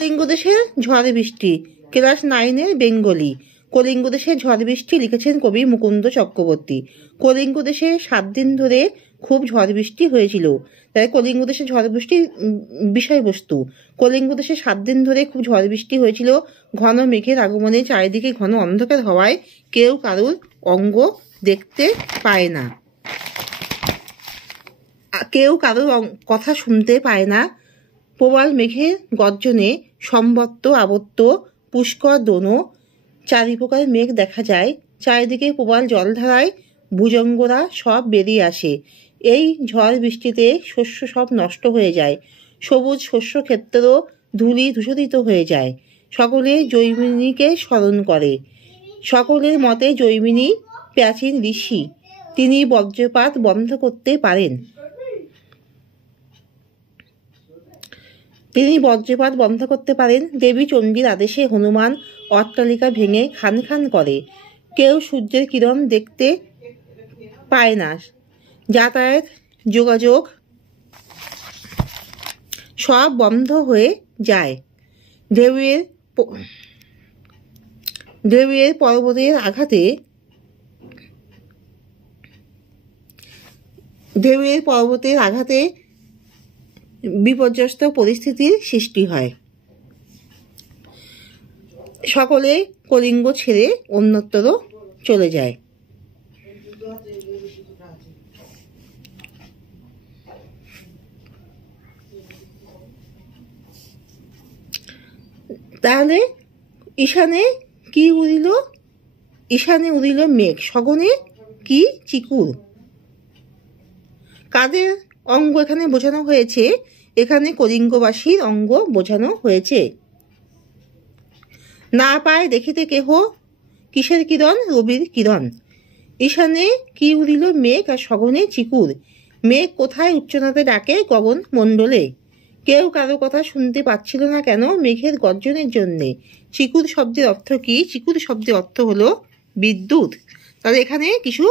কলিঙ্গ দেশের ঝড় বৃষ্টি, ক্লাস 9-এর বেঙ্গলি। কলিঙ্গ দেশের ঝড় বৃষ্টি লিখেছেন কবি মুকুন্দ চক্রবর্তী। কলিঙ্গ দেশে 7 দিন ধরে খুব ঝড় বৃষ্টি হয়েছিল। তাই কলিঙ্গ দেশের ঝড় বৃষ্টির বিষয়বস্তু, কলিঙ্গ দেশে 7 দিন ধরে খুব ঝড় বৃষ্টি হয়েছিল। ঘন মেঘের আগমনে চারিদিকে ঘন অন্ধকার হওয়ায় কেউ কারুর অঙ্গ দেখতে পায় না, কেউ কারোর কথা শুনতে পায় না। প্রবল মেঘের গর্জনে সম্বত্ত আবত্ত পুষ্কর দোনো চারিপ্রকার মেঘ দেখা যায়। চারিদিকে প্রবল জলধারায় ভুজঙ্গরা সব বেরিয়ে আসে। এই ঝড় বৃষ্টিতে শস্য সব নষ্ট হয়ে যায়, সবুজ শস্য ক্ষেত্র ধূলি ধূসরিত হয়ে যায়। সকলে জৈমিনীকে স্মরণ করে। সকলের মতে জৈমিনী প্রাচীন ঋষি, তিনি বজ্রপাত বন্ধ করতে পারেন। দেবী চণ্ডীর আদেশে হনুমান অট্টালিকা ভেঙে খান খান করে। কেউ সূর্যের কিরণ দেখতে পায় না, যাতায়াত যোগাযোগ সব বন্ধ হয়ে যায়। ঢেউয়ের পর্বতের আঘাতে বিপর্যস্ত পরিস্থিতির সৃষ্টি হয়। সকলে কলিঙ্গ ছেড়ে অন্যত্র চলে যায়। তাহলে ঈশানে উদিল মেঘ, সগনে কি চিকুর। কাদের অঙ্গ এখানে বোঝানো হয়েছে? এখানে কলিঙ্গবাসীর অঙ্গ বোঝানো হয়েছে। না পায় দেখিতে কেহ, কিসের কিরণ? রবির কিরণ। ঈশানে কি উদিল মেঘ আর সগনে চিকুর। মেঘ কোথায় উচ্চনাতে ডাকে গগন মণ্ডলে। কেউ কারো কথা শুনতে পাচ্ছিল না কেন? মেঘের গর্জনের জন্যে। চিকুর শব্দের অর্থ কি? চিকুর শব্দের অর্থ হলো বিদ্যুৎ। তাহলে এখানে কিছু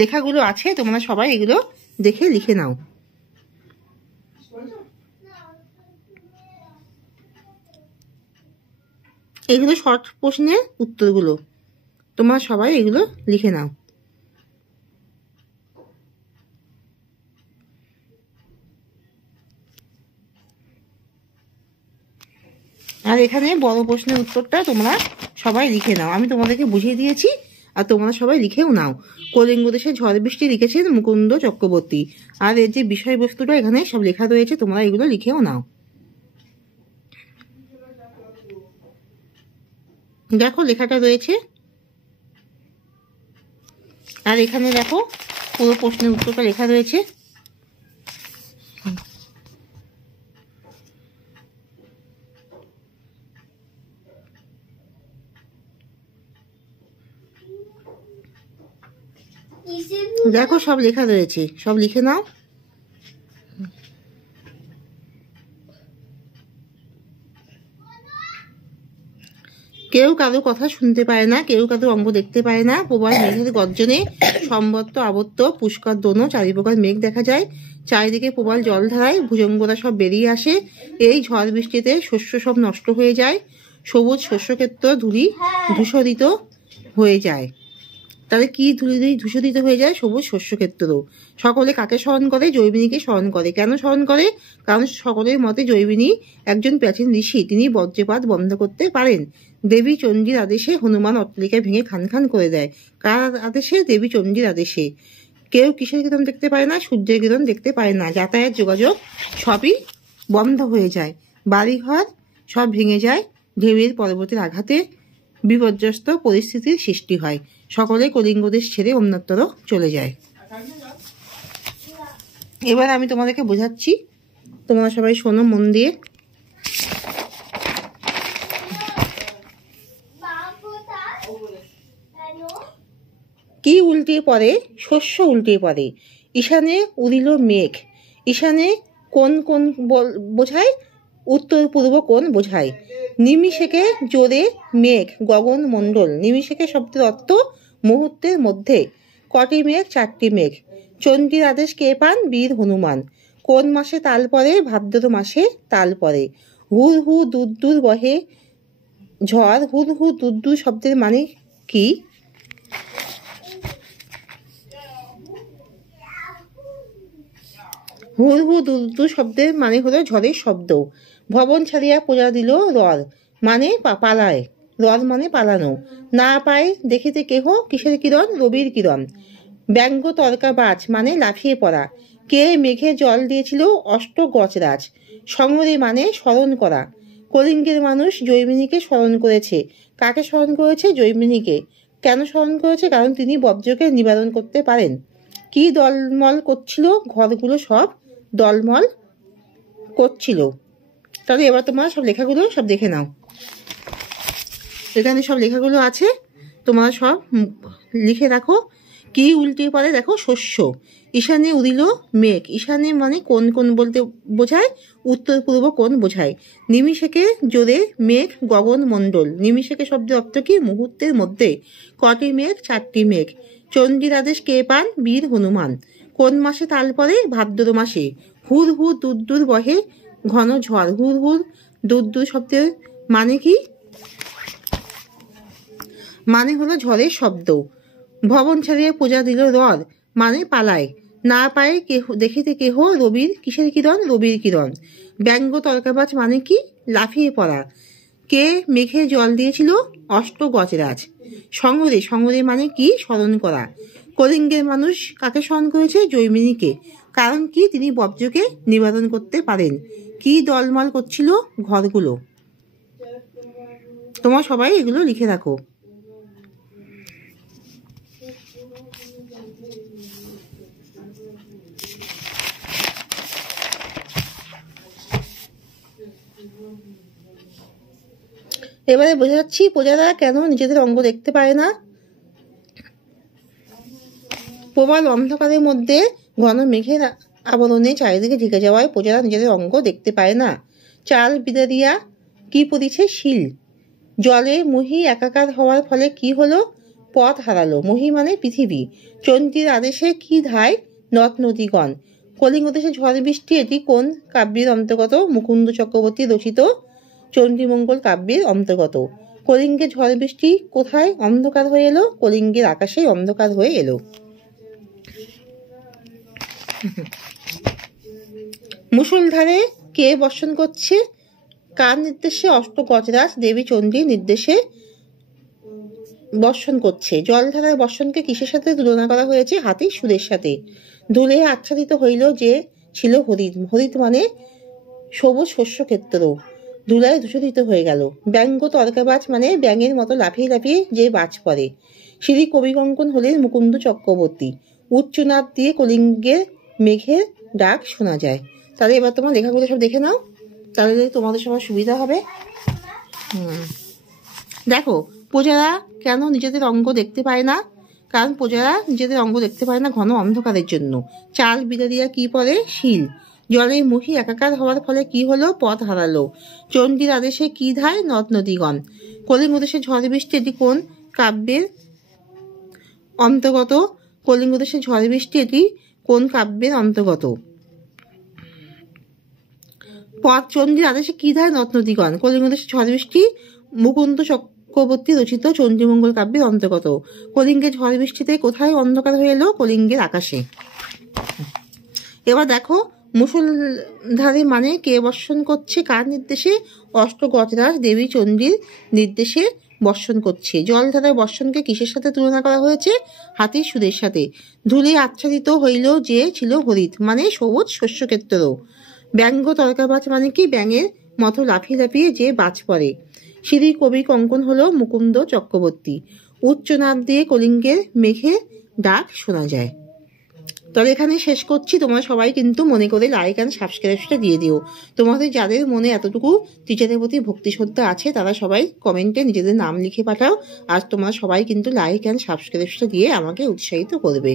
লেখাগুলো আছে, তোমরা সবাই এগুলো দেখে লিখে নাও। এগুলো শর্ট প্রশ্নের উত্তরগুলো, তোমরা সবাই এগুলো লিখে নাও। আর এখানে বড় প্রশ্নের উত্তরটা তোমরা সবাই লিখে নাও। আমি তোমাদেরকে বুঝিয়ে দিয়েছি, আর তোমরা সবাই লিখেও নাও। কলিঙ্গ দেশের ঝড় বৃষ্টি লিখেছেন মুকুন্দ চক্রবর্তী। আর এর যে বিষয়বস্তুটা এখানে সব লেখা রয়েছে, তোমরা এগুলো লিখেও নাও। দেখো লেখাটা রয়েছে, আর এখানে দেখো পুরো প্রশ্নের উত্তরটা লেখা রয়েছে। দেখো সব লেখা রয়েছে, সব লিখে নাও। কেউ কারো কথা শুনতে পায় না, কেউ কারো অঙ্গ দেখতে পায় না। প্রবল মেঘের গর্জনে সম্বত্ত আবত্ত পুষ্কর দোনো চারিপ্রকার মেঘ দেখা যায়। চারিদিকে প্রবল জলধারায় ভুজঙ্গরা সব বেরিয়ে আসে। এই ঝড় বৃষ্টিতে শস্য সব নষ্ট হয়ে যায়, সবুজ শস্যক্ষেত্র ধূলি ধূসরিত হয়ে যায়। তাহলে কি ধূলি ধূসরিত হয়ে যায়? সবুজ শস্যক্ষেত্র। সকলে কাকে স্মরণ করে? জৈমিনীকে স্মরণ করে। কেন স্মরণ করে? কারণ সকলের মতে জৈমিনী একজন প্রাচীন ঋষি, তিনি বজ্রপাত বন্ধ করতে পারেন। দেবী চণ্ডীর আদেশে হনুমান অট্টালিকা ভেঙে খান খান করে দেয়। কার আদেশে? দেবী চণ্ডীর আদেশে। কেউ কিসের কিরণ দেখতে পায় না? সূর্যের কিরণ দেখতে পায় না। যাতায়াত যোগাযোগ সবই বন্ধ হয়ে যায়। বাড়িঘর সব ভেঙে যায়। ঢেউয়ের পর্বতের আঘাতে বিপর্যস্ত পরিস্থিতির সৃষ্টি হয়। সকলে কলিঙ্গ দেশ ছেড়ে অন্যত্র চলে যায়। এবার আমি তোমাদেরকে বোঝাচ্ছি, তোমরা সবাই শোনো মন দিয়ে। কি উল্টে পড়ে? শস্য উল্টে পড়ে। ঈশানে উদিল মেঘ। ঈশানে কোন কোন বোঝায়? উত্তর পূর্ব কোণ বোঝায়। নিমিষেকে জোরে মেঘ গগন মণ্ডল। নিমিষেকে শব্দের অর্থ মুহূর্তের মধ্যে। কটি মেঘ? 4টি মেঘ। চণ্ডীর আদেশ কে পান? বীর হনুমান। কোন মাসে তাল পড়ে? ভাদ্র মাসে তাল পড়ে। হুর হু দূর দূর বহে ঝড়। হুর হু দূর দূর শব্দের মানে কি? হুর হু দূর দূর শব্দের মানে হলো ঝড়ের শব্দ। ভবন ছাড়িয়া প্রজা দিল রদ, মানে পালায়। রদ মানে পালানো। না পায় দেখিতে কেহ, কিসের কিরণ? রবির কিরণ। ব্যঙ্গ তর্কা বাজ মানে লাফিয়ে পড়া। কে মেঘে জল দিয়েছিল? অষ্ট গজরাজ। সমরে মানে স্মরণ করা। কলিঙ্গের মানুষ জৈমিনীকে স্মরণ করেছে। কাকে স্মরণ করেছে? জৈমিনীকে। কেন স্মরণ করেছে? কারণ তিনি বজ্রকে নিবারণ করতে পারেন। কি দলমল করছিল? ঘরগুলো সব দলমল করছিল। তাহলে এবার তোমার সব লেখাগুলো সব দেখে নাও। এখানে সব লেখাগুলো আছে, তোমরা সব লিখে রাখো। কি উল্টে পড়ে দেখো? শস্য। ঈশানে উদিল মেঘ। ঈশানে মানে কোন কোন বলতে বোঝায়? উত্তর পূর্ব কোণ বোঝায়। নিমিষেকে জোরে মেঘ গগন মণ্ডল। নিমিষেকে শব্দের অর্থ কি? মুহূর্তের মধ্যে। কটি মেঘ? 4টি মেঘ। চণ্ডীর আদেশ কে পান? বীর হনুমান। কোন মাসে তাল পড়ে? ভাদ্র মাসে। হুর হুর দূর দূর বহে ঘন ঝড়। হুর হুর দূর দূর শব্দের মানে কি? মানে হলো ঝড়ের শব্দ। ভবন ছাড়িয়ে পূজা দিল রদ, মানে পালায়। না পায় কেহ দেখিতে কেহ, রবির কিসের কিরণ? রবির কিরণ। ব্যঙ্গ তর্কাবাজ মানে কি? লাফিয়ে পড়া। কে মেঘে জল দিয়েছিল? অষ্ট গজরাজ। সঙ্গরে, সঙ্গরে মানে কি? স্মরণ করা। কলিঙ্গের মানুষ কাকে স্মরণ করেছে? জৈমিনীকে। কারণ কি? তিনি বজ্রকে নিবারণ করতে পারেন। কি দলমল করছিল? ঘরগুলো। তোমার সবাই এগুলো লিখে রাখো। এবারে বোঝাচ্ছি প্রজারা কেন নিজেদের অঙ্গ দেখতে পায় না। প্রবল অন্ধকারের মধ্যে ঘন মেঘের আবরণে চারিদিকে ঢেকে যাওয়ায় প্রজারা নিজেদের অঙ্গ দেখতে পায় না। চাল বিদারিয়া কি পড়িছে? শিল। জলে মহি একাকার হওয়ার ফলে কি হলো? পথ হারালো। মহি মানে পৃথিবী। চণ্ডীর আদেশে কি ধায়? নদ নদীগণ। কলিঙ্গ দেশে ঝড় বৃষ্টি এটি কোন কাব্যের অন্তর্গত? মুকুন্দ চক্রবর্তী রচিত চণ্ডীমঙ্গল কাব্যের অন্তর্গত। কলিঙ্গে ঝড় বৃষ্টি কোথায় অন্ধকার হয়ে এলো? কলিঙ্গের আকাশে অন্ধকার হয়ে এলো। মুষলধারে কে বর্ষণ করছে? কার নির্দেশে? অষ্ট গজরাজ দেবী চণ্ডীর নির্দেশে বর্ষণ করছে। জলধারার বর্ষণকে কিসের সাথে তুলনা করা হয়েছে? হাতির সুরের সাথে। ধুলে আচ্ছাদিত হইল যে ছিল হরিৎ। হরিৎ মানে সবুজ শস্য ক্ষেত্র। ধুলায় দূষিত হয়ে গেল। ব্যঙ্গ তর্কাবাজ মানে ব্যাঙের মতো লাফিয়ে লাফিয়ে যে বাজ পড়ে। শ্রী কবিকঙ্কন হলেন মুকুন্দ চক্রবর্তী। উচ্চনাদ দিয়ে কলিঙ্গের মেঘের ডাক শোনা যায়। তাহলে এবার তোমার লেখাগুলো সব দেখে নাও, তাহলে তোমাদের সবার সুবিধা হবে। দেখো, প্রজারা কেন নিজেদের অঙ্গ দেখতে পায় না? কারণ প্রজারা নিজেদের অঙ্গ দেখতে পায় না ঘন অন্ধকারের জন্য। চাল বিদারিয়া কি পড়ে? শিল। জলে মহি একাকার হওয়ার ফলে কি হলো? পথ হারালো। চণ্ডীর আদেশে কি ধায়? নদ নদীগণ। কলিঙ্গ দেশে ঝড় বৃষ্টি এটি কোন কাব্যের অন্তর্গত? কলিঙ্গ দেশে ঝড় বৃষ্টি এটি কোন কাব্যের অন্তর্গত? পথ চণ্ডীর আদেশে কি ধায়? নদ নদীগণ। কলিঙ্গ দেশে ঝড় বৃষ্টি মুকুন্দ চক্রবর্তী রচিত চণ্ডীমঙ্গল কাব্যের অন্তর্গত। কলিঙ্গের ঝড় বৃষ্টিতে কোথায় অন্ধকার হয়ে এলো? কলিঙ্গের আকাশে। এবার দেখো, মুষলধারে মানে কে বর্ষণ করছে? কার নির্দেশে? অষ্ট গজরাজ দেবী চণ্ডীর নির্দেশে বর্ষণ করছে। জলধারার বর্ষণকে কিসের সাথে তুলনা করা হয়েছে? হাতির সুরের সাথে। ধুলে আচ্ছাদিত হইল যে ছিল হরিৎ মানে সবুজ শস্যক্ষেত্র। ব্যঙ্গ তর্কাবাজ মানে কি? ব্যাঙের মতো লাফিয়ে লাফিয়ে যে বাজ পড়ে। শ্রী কবি কঙ্কন হলো মুকুন্দ চক্রবর্তী। উচ্চনাদ দিয়ে কলিঙ্গের মেঘে ডাক শোনা যায়। তাহলে এখানে শেষ করছি। তোমরা সবাই কিন্তু মনে করে লাইক অ্যান্ড সাবস্ক্রাইবটা দিয়ে দিও। তোমাদের যাদের মনে এতটুকু টিচারের প্রতি ভক্তি শ্রদ্ধা আছে তারা সবাই কমেন্টে নিজেদের নাম লিখে পাঠাও। আর তোমরা সবাই কিন্তু লাইক অ্যান্ড সাবস্ক্রাইবটা দিয়ে আমাকে উৎসাহিত করবে।